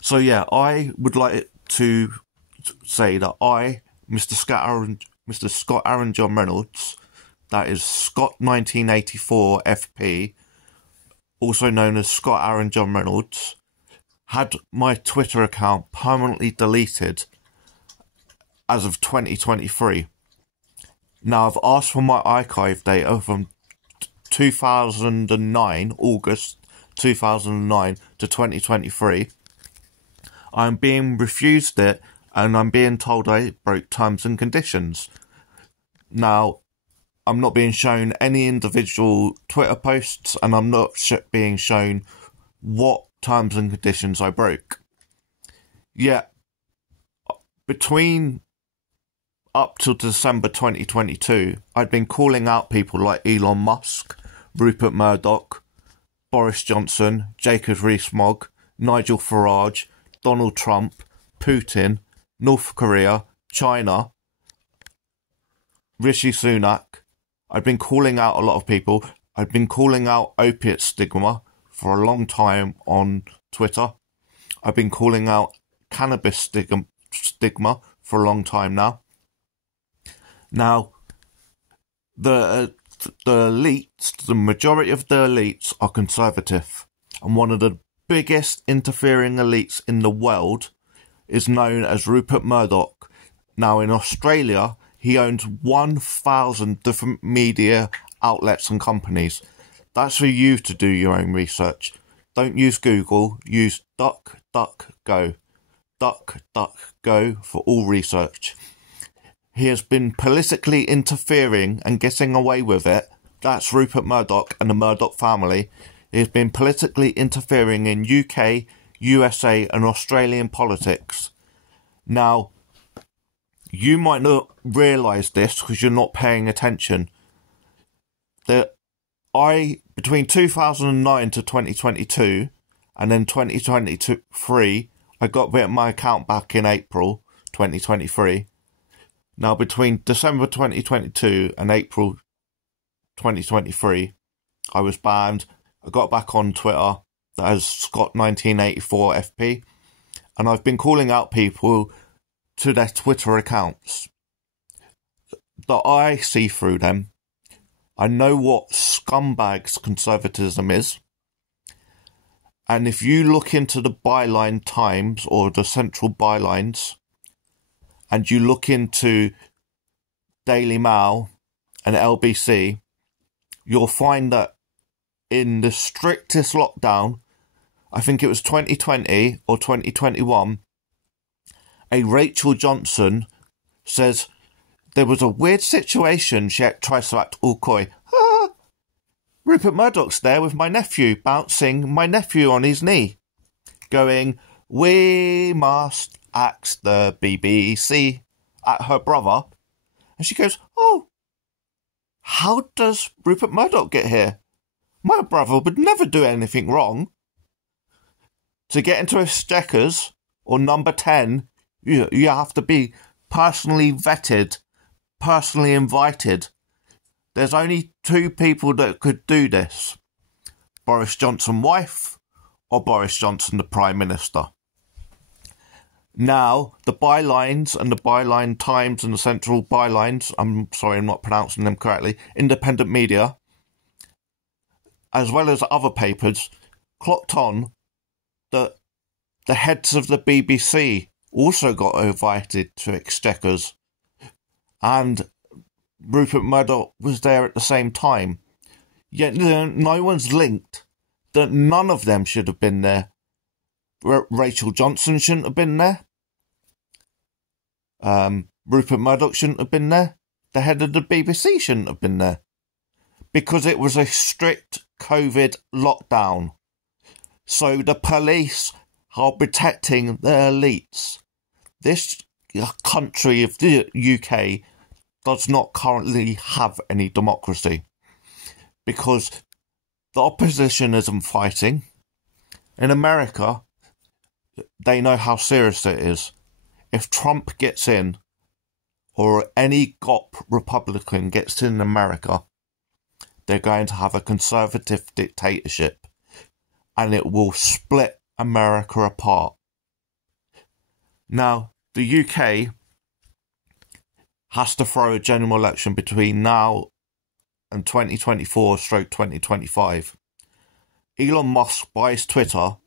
So yeah, I would like to say that Mr. Scott Aaron John Reynolds, that is Scott 1984 FP, also known as Scott Aaron John Reynolds, had my Twitter account permanently deleted as of 2023. Now, I've asked for my archive data from 2009, August 2009 to 2023. I'm being refused it, and I'm being told I broke terms and conditions. Now, I'm not being shown any individual Twitter posts, and I'm not being shown what terms and conditions I broke. Yet, between up till December 2022, I'd been calling out people like Elon Musk, Rupert Murdoch, Boris Johnson, Jacob Rees-Mogg, Nigel Farage, Donald Trump, Putin, North Korea, China, Rishi Sunak. I've been calling out a lot of people. I've been calling out opiate stigma for a long time on Twitter. I've been calling out cannabis stigma for a long time now. Now, the elites, the majority of the elites are conservative, and one of the biggest interfering elites in the world is known as Rupert Murdoch. Now, in Australia, he owns 1,000 different media outlets and companies. That's for you to do your own research. Don't use Google, use DuckDuckGo. DuckDuckGo for all research. He has been politically interfering and getting away with it. That's Rupert Murdoch and the Murdoch family. He has been politically interfering in UK, USA and Australian politics. Now, you might not realise this because you're not paying attention. That between 2009 to 2022 and then 2023, I got my account back in April 2023. Now, between December 2022 and April 2023, I was banned. I got back on Twitter as Scott 1984 FP, and I've been calling out people to their Twitter accounts. That I see through them. I know what scumbags conservatism is. And if you look into the Byline Times or the central bylines, and you look into Daily Mail and LBC, you'll find that in the strictest lockdown, I think it was 2020 or 2021, a Rachel Johnson says there was a weird situation. She tries to act all coy. Rupert Murdoch's there with my nephew, bouncing my nephew on his knee, going, "We must ask the BBC," at her brother. And she goes, "Oh, how does Rupert Murdoch get here? My brother would never do anything wrong." To get into Exchequers or number 10, you have to be personally vetted, personally invited. There's only two people that could do this. Boris Johnson's wife or Boris Johnson, the Prime Minister. Now, the bylines and the Byline Times and the central bylines, I'm sorry I'm not pronouncing them correctly, independent media, as well as other papers, clocked on that the heads of the BBC also got invited to Exchequers, and Rupert Murdoch was there at the same time. Yet no one's linked that none of them should have been there. Rachel Johnson shouldn't have been there. Rupert Murdoch shouldn't have been there. The head of the BBC shouldn't have been there. Because it was a strict COVID lockdown. So the police are protecting the elites. This country of the UK does not currently have any democracy. Because the opposition isn't fighting. In America, they know how serious it is. If Trump gets in, or any GOP Republican gets in America, they're going to have a conservative dictatorship, and it will split America apart. Now, the UK has to throw a general election between now and 2024/2025. Elon Musk buys Twitter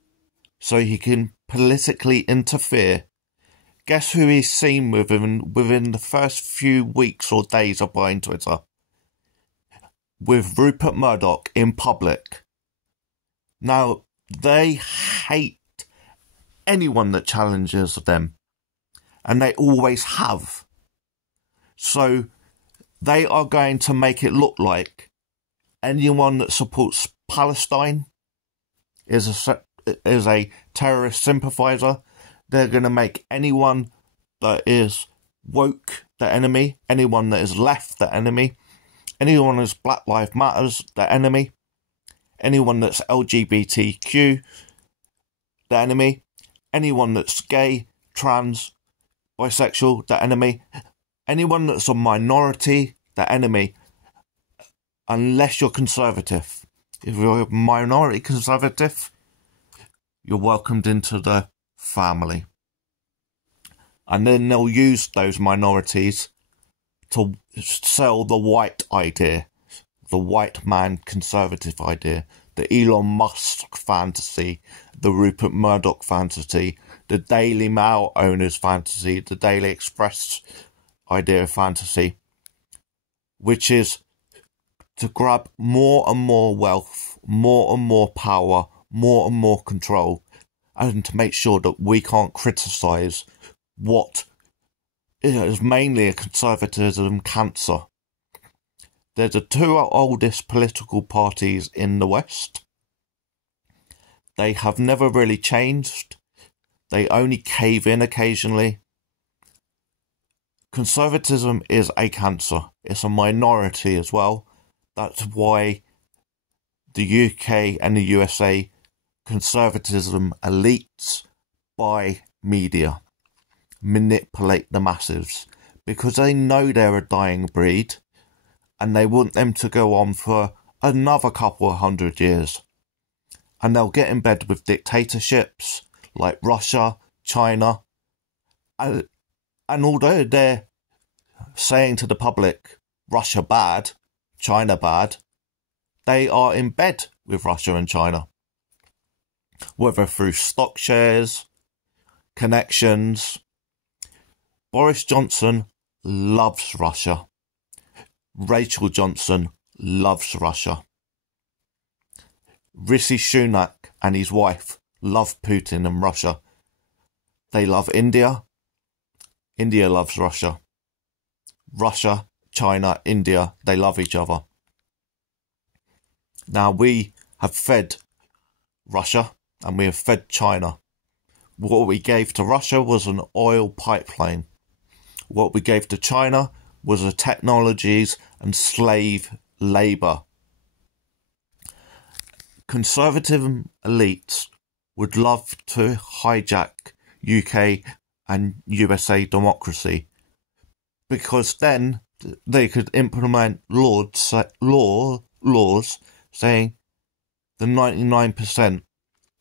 so he can politically interfere. Guess who he's seen within the first few weeks or days of buying Twitter? With Rupert Murdoch in public. Now, they hate anyone that challenges them, and they always have. So they are going to make it look like anyone that supports Palestine is a terrorist sympathiser. They're going to make anyone that is woke the enemy, anyone that is left the enemy, anyone that's Black Lives Matters the enemy, anyone that's LGBTQ the enemy, anyone that's gay, trans, bisexual the enemy, anyone that's a minority the enemy, unless you're conservative. If you're a minority conservative, you're welcomed into the family. And then they'll use those minorities to sell the white idea, the white man conservative idea, the Elon Musk fantasy, the Rupert Murdoch fantasy, the Daily Mail owners fantasy, the Daily Express idea of fantasy, which is to grab more and more wealth, more and more power, more and more control, and to make sure that we can't criticise what is mainly a conservatism cancer. They're the two oldest political parties in the West. They have never really changed. They only cave in occasionally. Conservatism is a cancer. It's a minority as well. That's why the UK and the USA conservatism elites buy media, manipulate the masses, because they know they're a dying breed and they want them to go on for another couple of 100 years. And they'll get in bed with dictatorships like Russia, China, and although they're saying to the public, Russia bad, China bad, they are in bed with Russia and China. Whether through stock shares, connections. Boris Johnson loves Russia. Rachel Johnson loves Russia. Rishi Sunak and his wife love Putin and Russia. They love India. India loves Russia. Russia, China, India, they love each other. Now we have fed Russia and we have fed China. What we gave to Russia was an oil pipeline. What we gave to China was the technologies and slave labour. Conservative elites would love to hijack UK and USA democracy, because then they could implement laws saying the 99%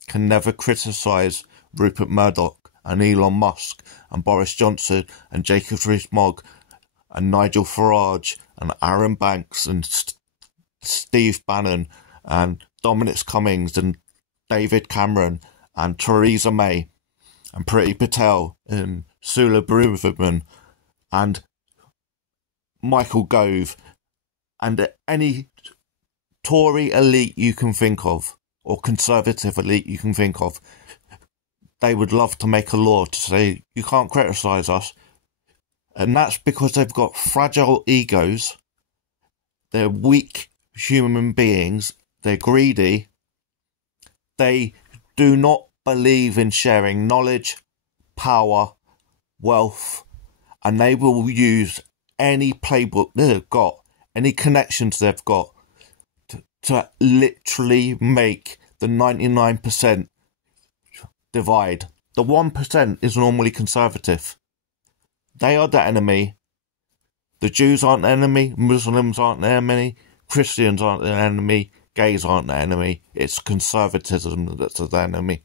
can never criticise Rupert Murdoch and Elon Musk and Boris Johnson and Jacob Rees-Mogg and Nigel Farage and Aaron Banks and Steve Bannon and Dominic Cummings and David Cameron and Theresa May and Priti Patel and Sula Braverman and Michael Gove and any Tory elite you can think of, or conservative elite you can think of. They would love to make a law to say you can't criticise us. And that's because they've got fragile egos. They're weak human beings. They're greedy. They do not believe in sharing knowledge, power, wealth, and they will use any playbook they've got, any connections they've got, to literally make the 99% divide. The 1% is normally conservative. They are the enemy. The Jews aren't the enemy. Muslims aren't the enemy. Christians aren't the enemy. Gays aren't the enemy. It's conservatism that's the enemy.